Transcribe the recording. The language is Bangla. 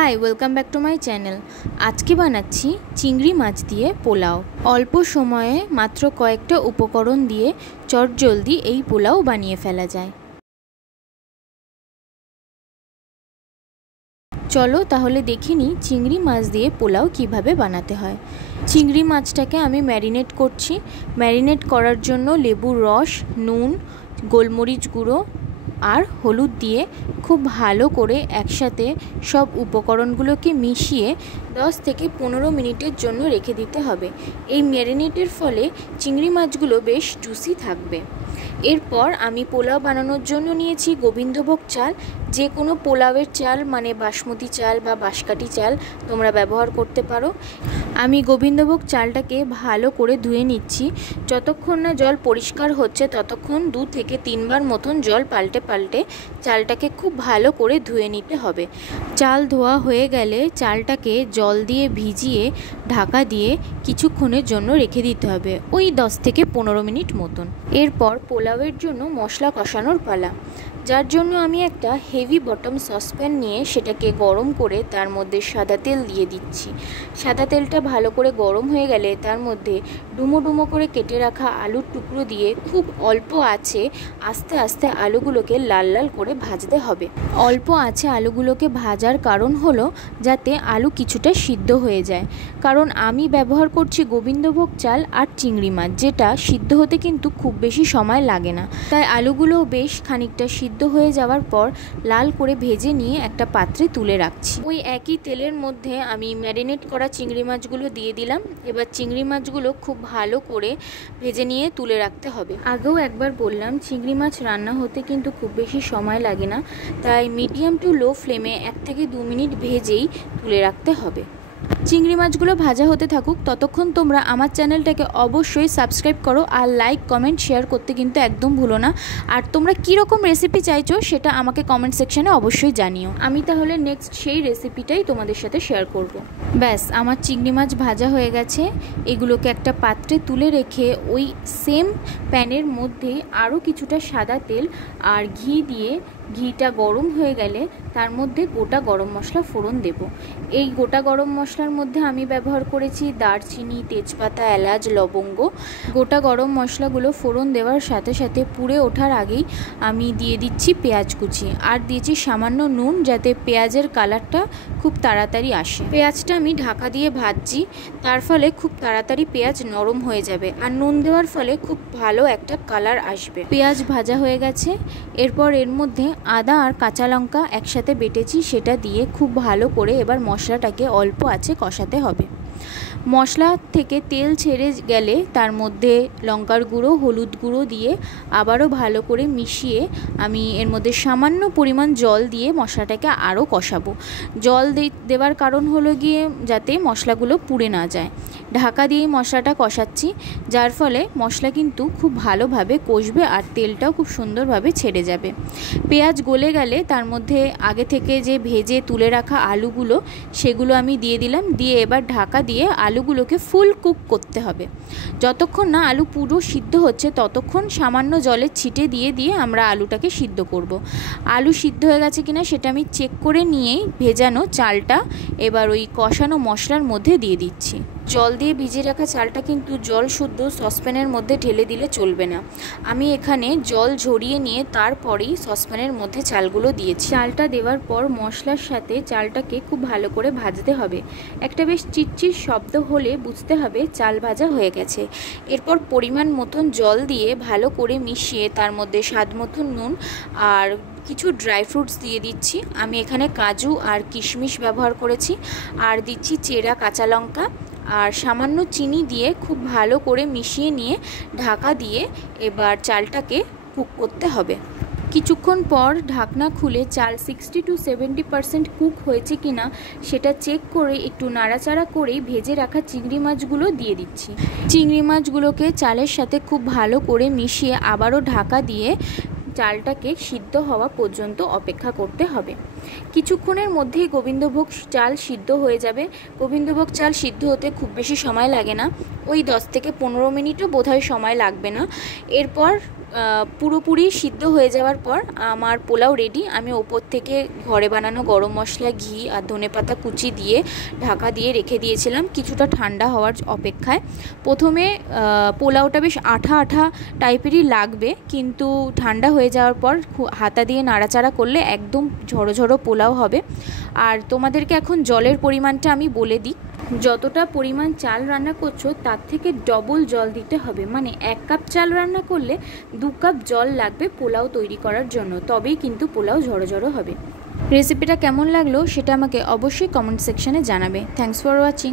Hi welcome back to my channel. আজকে বানাচ্ছি চিংড়ি মাছ দিয়ে পোলাও। অল্প সময়ে মাত্র কয়েকটা উপকরণ দিয়ে চটজলদি এই পোলাও বানিয়ে ফেলা যায়। চলো তাহলে দেখে নিই চিংড়ি মাছ দিয়ে পোলাও কিভাবে বানাতে হয়। চিংড়ি মাছটাকে আমি ম্যারিনেট করছি। ম্যারিনেট করার জন্য লেবুর রস, নুন, গোলমরিচ গুঁড়ো আর হলুদ দিয়ে খুব ভালো করে একসাথে সব উপকরণগুলোকে মিশিয়ে 10 থেকে 15 মিনিটের জন্য রেখে দিতে হবে। এই ম্যারিনেটের ফলে চিংড়ি মাছগুলো বেশ জুসি থাকবে। এরপর আমি পোলাও বানানোর জন্য নিয়েছি গোবিন্দভোগ চাল। যে কোনো পোলাওয়ের চাল মানে বাসমতি চাল বা বাঁশকাঠি চাল তোমরা ব্যবহার করতে পারো। আমি গোবিন্দভোগ চালটাকে ভালো করে ধুয়ে নিচ্ছি। যতক্ষণ না জল পরিষ্কার হচ্ছে ততক্ষণ 2 থেকে 3 বার মতন জল পাল্টে পাল্টে চালটাকে খুব ভালো করে ধুয়ে নিতে হবে। চাল ধোয়া হয়ে গেলে চালটাকে জল দিয়ে ভিজিয়ে ঢাকা দিয়ে কিছুক্ষণের জন্য রেখে দিতে হবে, ওই 10 থেকে 15 মিনিট মতন। এরপর পোলাওয়ের জন্য মশলা কষানোর পালা। যার জন্য আমি একটা হেভি বটম সসপ্যান নিয়ে সেটাকে গরম করে তার মধ্যে সাদা তেল দিয়ে দিচ্ছি। সাদা তেলটা ভালো করে গরম হয়ে গেলে তার মধ্যে ডুমো ডুমো করে কেটে রাখা আলুর টুকরো দিয়ে খুব অল্প আঁচে আস্তে আস্তে আলুগুলোকে লাল লাল করে ভাজতে হবে। অল্প আঁচে আলুগুলোকে ভাজার কারণ হলো যাতে আলু কিছুটা সিদ্ধ হয়ে যায়, কারণ আমি ব্যবহার করছি গোবিন্দভোগ চাল আর চিংড়ি মাছ, যেটা সিদ্ধ হতে কিন্তু খুব বেশি সময় লাগে না। তাই আলুগুলো বেশ খানিকটা সিদ্ধ হয়ে যাওয়ার পর লাল করে ভেজে নিয়ে একটা পাত্রে তুলে রাখছি। ওই একই তেলের মধ্যে আমি ম্যারিনেট করা চিংড়ি মাছগুলো দিয়ে দিলাম। এবার চিংড়ি মাছগুলো খুব ভালো করে ভেজে নিয়ে তুলে রাখতে হবে। আগেও একবার বললাম চিংড়ি মাছ রান্না হতে কিন্তু খুব বেশি সময় লাগে না, তাই মিডিয়াম টু লো ফ্লেমে 1 থেকে 2 মিনিট ভেজেই তুলে রাখতে হবে। চিংড়ি মাছগুলো ভাজা হতে থাকুক, ততক্ষণ তোমরা আমার চ্যানেলটাকে অবশ্যই সাবস্ক্রাইব করো আর লাইক কমেন্ট শেয়ার করতে কিন্তু একদম ভুলো না। আর তোমরা কীরকম রেসিপি চাইছো সেটা আমাকে কমেন্ট সেকশানে অবশ্যই জানিও। আমি তাহলে নেক্সট সেই রেসিপিটাই তোমাদের সাথে শেয়ার করব। ব্যাস আমার চিংড়ি মাছ ভাজা হয়ে গেছে। এগুলোকে একটা পাত্রে তুলে রেখে ওই সেম প্যানের মধ্যে আরও কিছুটা সাদা তেল আর ঘি দিয়ে, ঘিটা গরম হয়ে গেলে তার মধ্যে গোটা গরম মশলা ফোড়ন দেব। এই গোটা গরম মশলার মধ্যে আমি ব্যবহার করেছি দারচিনি, তেজপাতা, এলাচ, লবঙ্গ। গোটা গরম মশলাগুলো ফোড়ন দেওয়ার সাথে সাথে পুড়ে ওঠার আগেই আমি দিয়ে দিচ্ছি পেঁয়াজ কুচি আর দিয়েছি সামান্য নুন, যাতে পেঁয়াজের কালারটা খুব তাড়াতাড়ি আসে। পেঁয়াজটা আমি ঢাকা দিয়ে ভাজছি, তার ফলে খুব তাড়াতাড়ি পেঁয়াজ নরম হয়ে যাবে আর নুন দেওয়ার ফলে খুব ভালো একটা কালার আসবে। পেঁয়াজ ভাজা হয়ে গেছে। এরপর এর মধ্যে আদা আর কাঁচা লঙ্কা একসাথে বেটেছি, সেটা দিয়ে খুব ভালো করে এবার মশলাটাকে অল্প আঁচে কষাতে হবে। মশলা থেকে তেল ছেড়ে গেলে তার মধ্যে লঙ্কার গুঁড়ো, হলুদ গুঁড়ো দিয়ে আবারও ভালো করে মিশিয়ে আমি এর মধ্যে সামান্য পরিমাণ জল দিয়ে মশলাটাকে আরও কষাবো। জল দেওয়ার কারণ হলো গিয়ে যাতে মশলাগুলো পুড়ে না যায়। ঢাকা দিয়ে মশলাটা কষাচ্ছি, যার ফলে মশলা কিন্তু খুব ভালোভাবে কষবে আর তেলটাও খুব সুন্দরভাবে ছেড়ে যাবে। পেঁয়াজ গলে গেলে তার মধ্যে আগে থেকে যে ভেজে তুলে রাখা আলুগুলো সেগুলো আমি দিয়ে দিলাম। দিয়ে এবার ঢাকা দিয়ে আলুগুলোকে ফুল কুক করতে হবে। যতক্ষণ না আলু পুরো সিদ্ধ হচ্ছে ততক্ষণ সামান্য জলের ছিটে দিয়ে আমরা আলুটাকে সিদ্ধ করব। আলু সিদ্ধ হয়ে গেছে কিনা সেটা আমি চেক করে নিয়েই ভেজানো চালটা এবার ওই কষানো মশলার মধ্যে দিয়ে দিচ্ছি। জল দিয়ে ভিজিয়ে রাখা চালটা কিন্তু জল শুদ্ধ সসপ্যানের মধ্যে ঢেলে দিলে চলবে না। আমি এখানে জল ঝরিয়ে নিয়ে তারপরেই সসপ্যানের মধ্যে চালগুলো দিয়েছি। চালটা দেওয়ার পর মশলার সাথে চালটাকে খুব ভালো করে ভাজতে হবে। একটা বেশ চিটচিট শব্দ হলে বুঝতে হবে চাল ভাজা হয়ে গেছে। এরপর পরিমাণ মতন জল দিয়ে ভালো করে মিশিয়ে তার মধ্যে স্বাদ মতন নুন আর কিছু ড্রাই ফ্রুটস দিয়ে দিচ্ছি। আমি এখানে কাজু আর কিশমিশ ব্যবহার করেছি আর দিচ্ছি চেরা কাঁচা লঙ্কা আর সামান্য চিনি দিয়ে খুব ভালো করে মিশিয়ে নিয়ে ঢাকা দিয়ে এবার চালটাকে কুক করতে হবে। কিছুক্ষণ পর ঢাকনা খুলে চাল 60 to 70% কুক হয়েছে কিনা সেটা চেক করে একটু নাড়াচাড়া করেই ভেজে রাখা চিংড়ি মাছগুলো দিয়ে দিচ্ছি। চিংড়ি মাছগুলোকে চালের সাথে খুব ভালো করে মিশিয়ে আবারও ঢাকা দিয়ে চালটাকে সিদ্ধ হওয়া পর্যন্ত অপেক্ষা করতে হবে। কিছুক্ষণের মধ্যেই গোবিন্দভোগ চাল সিদ্ধ হয়ে যাবে। গোবিন্দভোগ চাল সিদ্ধ হতে খুব বেশি সময় লাগে না, ওই 10 থেকে 15 মিনিটও বোধহয় সময় লাগবে না। এরপর পুরোপুরি সিদ্ধ হয়ে যাওয়ার পর আমার পোলাও রেডি। আমি ওপর থেকে ঘরে বানানো গরম মশলা, ঘি আর ধনেপাতা কুচি দিয়ে ঢাকা দিয়ে রেখে দিয়েছিলাম কিছুটা ঠান্ডা হওয়ার অপেক্ষায়। প্রথমে পোলাওটা বেশ আঠা আঠা টাইপেরই লাগবে, কিন্তু ঠান্ডা হয়ে যাওয়ার পর হাতা দিয়ে নাড়াচাড়া করলে একদম ঝরো ঝরো পোলাও হবে। আর তোমাদেরকে এখন জলের পরিমাণটা আমি বলে দিই। যতটা পরিমাণ চাল রান্না করছো তার থেকে ডবল জল দিতে হবে, মানে 1 কাপ চাল রান্না করলে 2 কাপ জল লাগবে পোলাও তৈরি করার জন্য, তবেই কিন্তু পোলাও ঝরো ঝরো হবে। রেসিপিটা কেমন লাগলো সেটা আমাকে অবশ্যই কমেন্ট সেকশনে জানাবে। Thanks for watching.